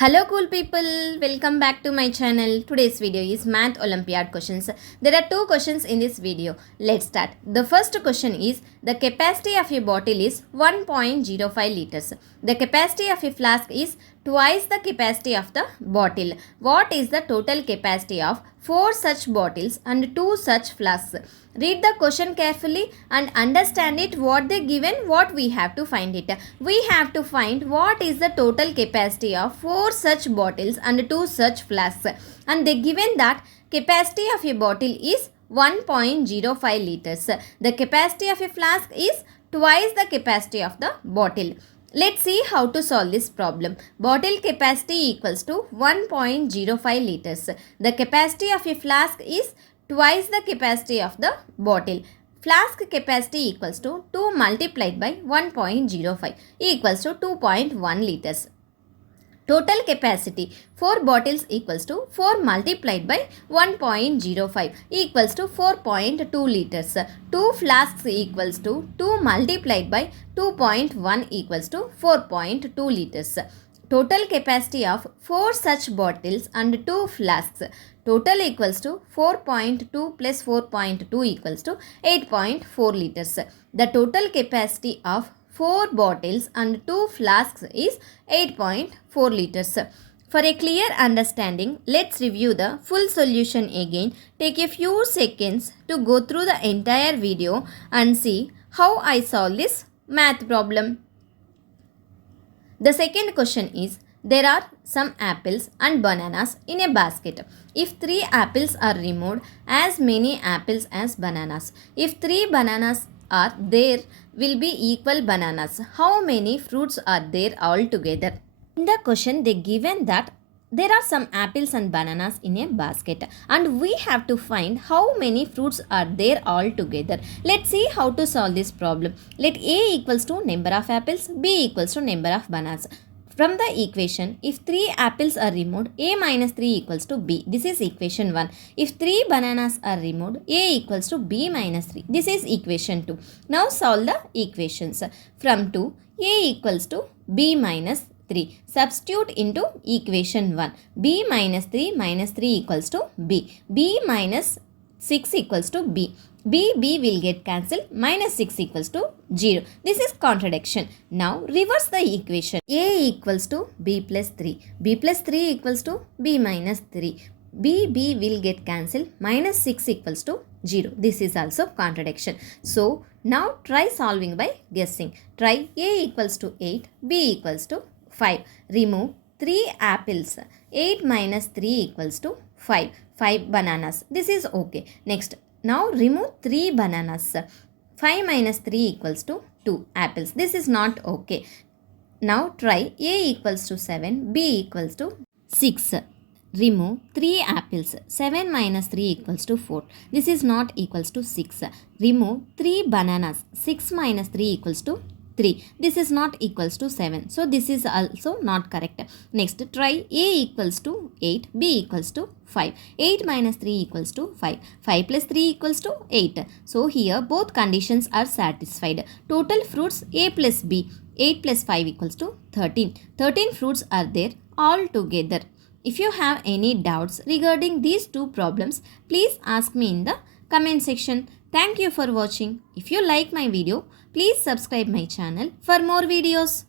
Hello cool people, welcome back to my channel. Today's video is math olympiad questions. There are two questions in this video. Let's start. The first question is the capacity of a bottle is 1.05 liters. The capacity of a flask is twice the capacity of the bottle. What is the total capacity of 4 such bottles and 2 such flasks? Read the question carefully and understand it what they given, what we have to find it. We have to find what is the total capacity of 4 such bottles and 2 such flasks. And they given that capacity of a bottle is 1.05 liters. The capacity of a flask is twice the capacity of the bottle. Let's see how to solve this problem. Bottle capacity equals to 1.05 liters. The capacity of a flask is twice the capacity of the bottle. Flask capacity equals to 2 multiplied by 1.05 equals to 2.1 liters. Total capacity 4 bottles equals to 4 multiplied by 1.05 equals to 4.2 liters. 2 flasks equals to 2 multiplied by 2.1 equals to 4.2 liters. Total capacity of 4 such bottles and 2 flasks. Total equals to 4.2 plus 4.2 equals to 8.4 liters. The total capacity of 4 bottles and 2 flasks is 8.4 liters. For a clear understanding, let's review the full solution again. Take a few seconds to go through the entire video and see how I solve this math problem. The second question is, there are some apples and bananas in a basket. If 3 apples are removed, as many apples as bananas. If 3 bananas are there, will be equal bananas. How many fruits are there altogether? In the question, they given that there are some apples and bananas in a basket and we have to find how many fruits are there altogether. Let's see how to solve this problem. Let A equals to number of apples, B equals to number of bananas. From the equation, if 3 apples are removed, A minus 3 equals to B. This is equation 1. If 3 bananas are removed, A equals to B minus 3. This is equation 2. Now solve the equations. From 2, A equals to B minus 3. Substitute into equation 1. B minus 3 equals to B. B minus 6 equals to B. B will get cancelled. Minus 6 equals to 0. This is contradiction. Now reverse the equation. A equals to B plus 3. B plus 3 equals to B minus 3. B will get cancelled. Minus 6 equals to 0. This is also contradiction. So now try solving by guessing. Try A equals to 8. B equals to 5. Remove 3 apples. 8 minus 3 equals to 5. 5 bananas. This is okay. Next. Now remove 3 bananas. 5 minus 3 equals to 2 apples. This is not okay. Now try A equals to 7, B equals to 6. Remove 3 apples. 7 minus 3 equals to 4. This is not equals to 6. Remove 3 bananas. 6 minus 3 equals to 3. This is not equals to 7. So this is also not correct. Next, try A equals to 8, B equals to 5. 8 minus 3 equals to 5. 5 plus 3 equals to 8. So here both conditions are satisfied. Total fruits A plus B. 8 plus 5 equals to 13. 13 fruits are there all together. If you have any doubts regarding these two problems, please ask me in the comment section. Thank you for watching. If you like my video, please subscribe my channel for more videos.